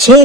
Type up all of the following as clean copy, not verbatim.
6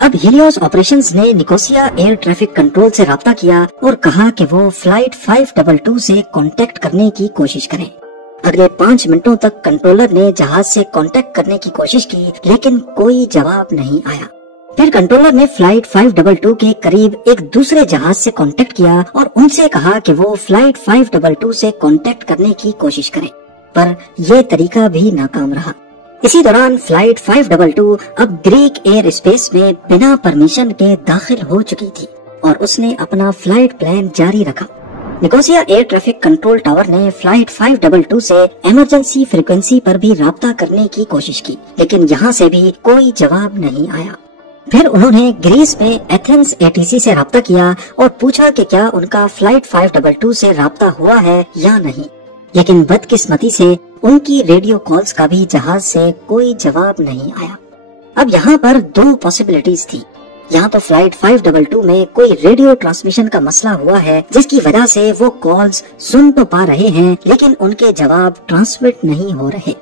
اب ہیلیوس آپریشنز نے Nicosia air traffic control سے رابطہ کیا اور کہا کہ وہ فلائٹ 522 سے کانٹیکٹ کرنے کی کوشش کریں۔ اگلے 5 منٹوں تک کنٹرولر نے جہاز سے کانٹیکٹ کرنے کی کوشش کی لیکن کوئی جواب نہیں آیا۔ پھر کنٹرولر نے فلائٹ 522 کے قریب ایک دوسرے جہاز سے کانٹیکٹ کیا اور ان سے کہا کہ وہ فلائٹ 522 سے کانٹیکٹ کرنے کی کوشش کریں، پر یہ طریقہ بھی ناکام رہا۔ اسی دوران فلائٹ 522 اب گریک ایئر اسپیس میں بنا پرمیشن کے داخل ہو چکی تھی اور اس نے اپنا فلائٹ پلان جاری رکھا۔ Nicosia air traffic control tower نے فلائٹ 522 سے ایمرجنسی فریکوینسی پر بھی رابطہ کرنے کی کوشش کی لیکن یہاں سے بھی کوئی جواب نہیں آیا۔ پھر انہوں نے گریس میں ایتھنز ATC سے رابطہ کیا اور پوچھا کہ کیا ان کا فلائٹ 522 سے رابطہ ہوا ہے یا نہیں، لیکن بدقسمتی سے ان کی ریڈیو کالز کا بھی جہاز سے کوئی جواب نہیں آیا۔ اب یہاں پر 2 پاسبلٹیز تھی، یہاں تو فلائٹ 522 میں کوئی ریڈیو ٹرانسمیشن کا مسئلہ ہوا ہے جس کی وجہ سے وہ کالز سن تو پا رہے ہیں لیکن ان کے جواب ٹرانسمٹ نہیں ہو رہے،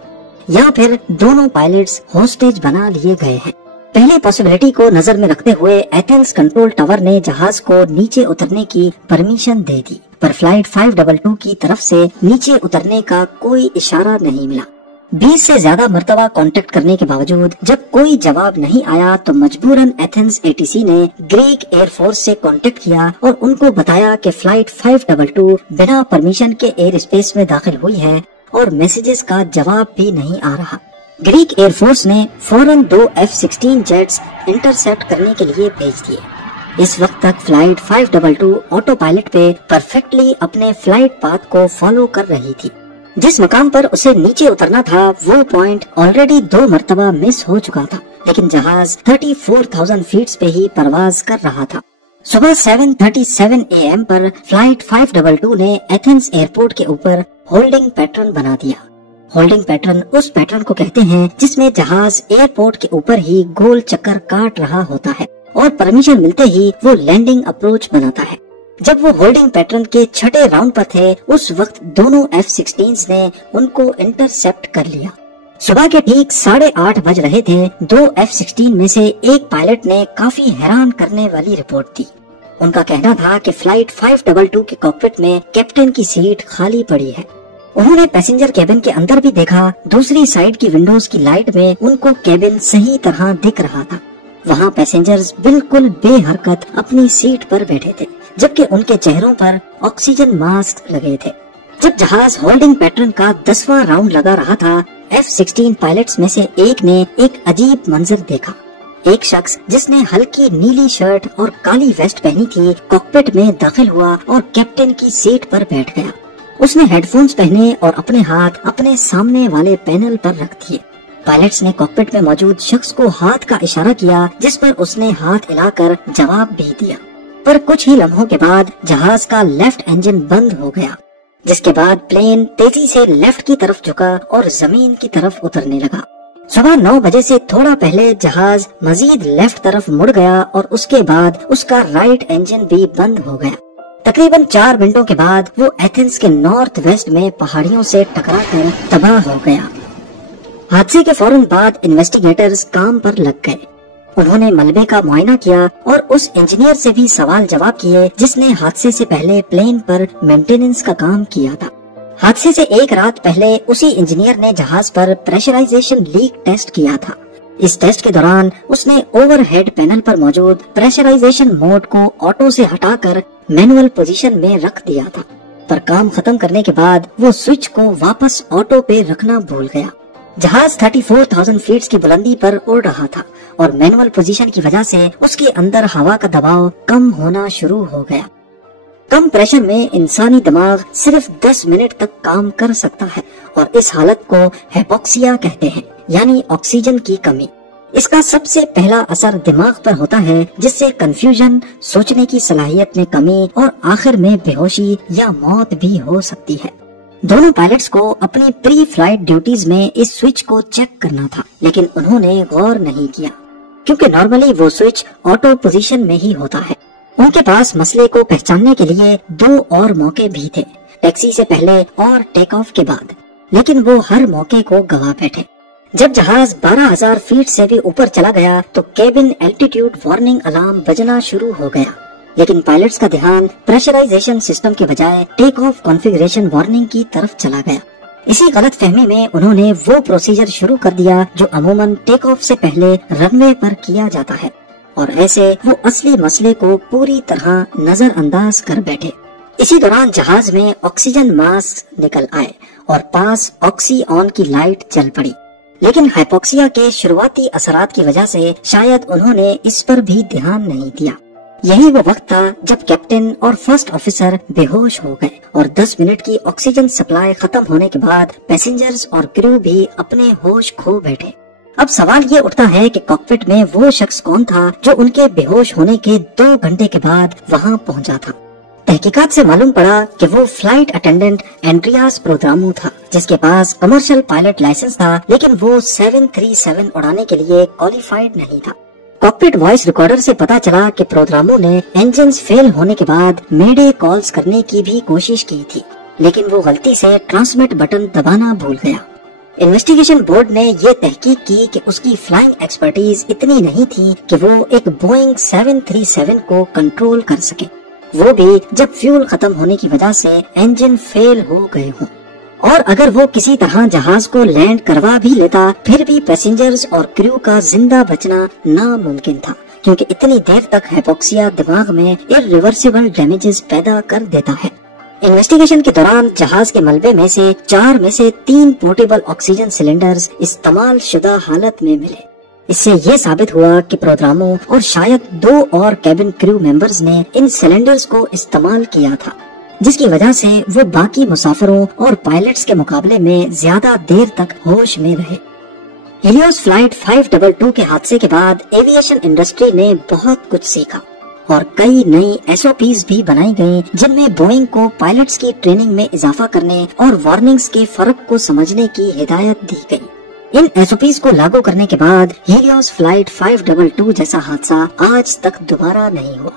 یا پھر دونوں پائلٹس ہوسٹیج بنا لیے گئے ہیں۔ پہلی پاسبلٹی کو نظر میں رکھتے ہوئے ایتھنز کنٹرول ٹاور نے جہاز کو نیچے اترنے کی پرمیشن دے دی، پر فلائٹ 522 کی طرف سے نیچے اترنے کا کوئی اشارہ نہیں ملا۔ 20 سے زیادہ مرتبہ کانٹیکٹ کرنے کے باوجود جب کوئی جواب نہیں آیا تو مجبوراً ایتھنز ATC نے گریک ایئر فورس سے کانٹیکٹ کیا اور ان کو بتایا کہ فلائٹ 522 بنا پرمیشن کے ایئر اسپیس میں داخل ہوئی ہے اور میسیجز کا جواب بھی نہیں آ رہا۔ گریک ایئر فورس نے فوراً 2 F-16 جیٹس انٹرسیپٹ کرنے کے لیے بھیج دیے۔ اس وقت تک فلائٹ 522 آٹو پائلٹ پہ پرفیکٹلی اپنے فلائٹ پاتھ کو فالو کر رہی تھی۔ جس مقام پر اسے نیچے اترنا تھا وہ پوائنٹ آلریڈی 2 مرتبہ مس ہو چکا تھا، لیکن جہاز 34,000 فیٹ پہ ہی پرواز کر رہا تھا۔ صبح 7:37 AM پر فلائٹ 522 نے ایتھنز ایئرپورٹ کے اوپر ہولڈنگ پیٹرن بنا دیا۔ ہولڈنگ پیٹرن اس پیٹرن کو کہتے ہیں جس میں جہاز ایئرپورٹ کے اوپر ہی گول چکر کاٹ رہا ہوتا ہے اور پرمیشن ملتے ہی وہ لینڈنگ اپروچ بناتا ہے۔ جب وہ ہولڈنگ پیٹرن کے 6ٹھے راؤنڈ پر تھے اس وقت دونوں F-16 نے ان کو انٹرسیپٹ کر لیا۔ صبح کے ٹھیک 8:30 بج رہے تھے۔ 2 F-16 میں سے ایک پائلٹ نے کافی حیران کرنے والی رپورٹ دی۔ ان کا کہنا تھا کہ فلائٹ 522 کے کاکپٹ میں کیپٹن کی سیٹ خالی پڑی ہے۔ انہوں نے پیسنجر کیبن کے اندر بھی دیکھا، دوسری سائیڈ کی ونڈوز کی لائٹ میں ان کو کیبن صحیح طرح دکھ رہا تھا۔ وہاں پیسنجرز بالکل بے حرکت اپنی سیٹ پر بیٹھے تھے جبکہ ان کے چہروں پر آکسیجن ماسک لگے تھے۔ جب جہاز ہولڈنگ پیٹرن کا 10واں راؤنڈ لگا رہا تھا، F-16 پائلٹس میں سے ایک نے ایک عجیب منظر دیکھا۔ ایک شخص جس نے ہلکی نیلی شرٹ اور کالی ویسٹ پہنی تھی کاکپٹ میں داخل ہوا اور کیپٹن کی سیٹ پر بیٹھ گیا۔ اس نے ہیڈ فونز پہنے اور اپنے ہاتھ اپنے سامنے والے پینل پر رکھ دیے۔ پائلٹس نے کاکپٹ میں موجود شخص کو ہاتھ کا اشارہ کیا جس پر اس نے ہاتھ ہلا کر جواب بھی دیا، پر کچھ ہی لمحوں کے بعد جہاز کا لیفٹ انجن بند ہو گیا، جس کے بعد پلین تیزی سے لیفٹ کی طرف جھکا اور زمین کی طرف اترنے لگا۔ صبح 9 بجے سے تھوڑا پہلے جہاز مزید لیفٹ طرف مڑ گیا اور اس کے بعد اس کا رائٹ انجن بھی بند ہو گیا۔ تقریباً 4 منٹوں کے بعد وہ ایتھنز کے نارتھ ویسٹ میں پہاڑیوں سے ٹکرا کر تباہ ہو گیا۔ حادثے کے فوراً بعد انویسٹیگیٹرز کام پر لگ گئے۔ انہوں نے ملبے کا معائنہ کیا اور اس انجینئر سے بھی سوال جواب کیے جس نے حادثے سے پہلے پلین پر مینٹیننس کا کام کیا تھا۔ حادثے سے ایک رات پہلے اسی انجینئر نے جہاز پر پریشرائزیشن لیک ٹیسٹ کیا تھا۔ اس ٹیسٹ کے دوران اس نے اوور ہیڈ پینل پر موجود پریشرائزیشن موڈ کو آٹو سے ہٹا کر مینوئل پوزیشن میں رکھ دیا تھا، پر کام ختم کرنے کے بعد وہ سوئچ کو واپس آٹو پہ رکھنا بھول گیا۔ جہاز 34,000 فیٹ کی بلندی پر اڑ رہا تھا اور مینوئل پوزیشن کی وجہ سے اس کے اندر ہوا کا دباؤ کم ہونا شروع ہو گیا۔ کم پریشر میں انسانی دماغ صرف 10 منٹ تک کام کر سکتا ہے اور اس حالت کو ہیپوکسیا کہتے ہیں، یعنی آکسیجن کی کمی۔ اس کا سب سے پہلا اثر دماغ پر ہوتا ہے جس سے کنفیوژن، سوچنے کی صلاحیت میں کمی اور آخر میں بے ہوشی یا موت بھی ہو سکتی ہے۔ دونوں پائلٹس کو اپنی پری فلائٹ ڈیوٹیز میں اس سوئچ کو چیک کرنا تھا، لیکن انہوں نے غور نہیں کیا کیونکہ نارملی وہ سوئچ آٹو پوزیشن میں ہی ہوتا ہے۔ ان کے پاس مسئلے کو پہچاننے کے لیے 2 اور موقع بھی تھے، ٹیکسی سے پہلے اور ٹیک آف کے بعد، لیکن وہ ہر موقع کو گوا بیٹھے۔ جب جہاز 12,000 فیٹ سے بھی اوپر چلا گیا تو کیبن الٹیٹیوڈ وارننگ الارم بجنا شروع ہو گیا، لیکن پائلٹس کا دھیان پریشرائزیشن سسٹم کے بجائے ٹیک آف کانفیگریشن وارننگ کی طرف چلا گیا۔ اسی غلط فہمی میں انہوں نے وہ پروسیجر شروع کر دیا جو عموماً ٹیک آف سے پہلے رن وے پر کیا جاتا ہے، اور ایسے وہ اصلی مسئلے کو پوری طرح نظر انداز کر بیٹھے۔ اسی دوران جہاز میں آکسیجن ماسک نکل آئے اور پاس آکسی آن کی لائٹ جل پڑی، لیکن ہائپوکسیا کے شروعاتی اثرات کی وجہ سے شاید انہوں نے اس پر بھی دھیان نہیں دیا۔ یہی وہ وقت تھا جب کیپٹن اور فرسٹ آفیسر بے ہوش ہو گئے اور 10 منٹ کی آکسیجن سپلائی ختم ہونے کے بعد پیسنجرز اور کریو بھی اپنے ہوش کھو بیٹھے۔ اب سوال یہ اٹھتا ہے کہ کاکپٹ میں وہ شخص کون تھا جو ان کے بے ہوش ہونے کے 2 گھنٹے کے بعد وہاں پہنچا تھا۔ تحقیقات سے معلوم پڑا کہ وہ فلائٹ اٹینڈنٹ اینڈریاس پروگرامو تھا، جس کے پاس کمرشل پائلٹ لائسنس تھا، لیکن وہ 737 اڑانے کے لیے کوالیفائڈ نہیں تھا۔ کاکپٹ وائس ریکارڈر سے پتا چلا کہ پروگرامو نے انجنز فیل ہونے کے بعد میڈے کالز کرنے کی بھی کوشش کی تھی، لیکن وہ غلطی سے ٹرانسمٹ بٹن دبانا بھول گیا۔ انویسٹیگیشن بورڈ نے یہ تحقیق کی کہ اس کی فلائنگ ایکسپرٹیز اتنی نہیں تھی کہ وہ ایک بوئنگ 737 کو کنٹرول کر سکے، وہ بھی جب فیول ختم ہونے کی وجہ سے انجن فیل ہو گئے ہوں۔ اور اگر وہ کسی طرح جہاز کو لینڈ کروا بھی لیتا پھر بھی پیسنجرز اور کریو کا زندہ بچنا ناممکن تھا، کیونکہ اتنی دیر تک ہائپوکسیا دماغ میں irreversible ڈیمیجز پیدا کر دیتا ہے۔ انویسٹیگیشن کے دوران جہاز کے ملبے میں سے 4 میں سے 3 پورٹیبل آکسیجن سلنڈرز استعمال شدہ حالت میں ملے۔ اس سے یہ ثابت ہوا کہ پروگرامو اور شاید 2 اور کیبن کریو ممبرز نے ان سلنڈرز کو استعمال کیا تھا، جس کی وجہ سے وہ باقی مسافروں اور پائلٹس کے مقابلے میں زیادہ دیر تک ہوش میں رہے۔ ہیلیوس فلائٹ 522 کے حادثے کے بعد ایویشن انڈسٹری نے بہت کچھ سیکھا اور کئی نئی SOPs بھی بنائی گئیں، جن میں بوئنگ کو پائلٹس کی ٹریننگ میں اضافہ کرنے اور وارننگز کے فرق کو سمجھنے کی ہدایت دی گئی۔ ان SOPs کو لاگو کرنے کے بعد ہیلیوس فلائٹ 522 جیسا حادثہ آج تک دوبارہ نہیں ہوا۔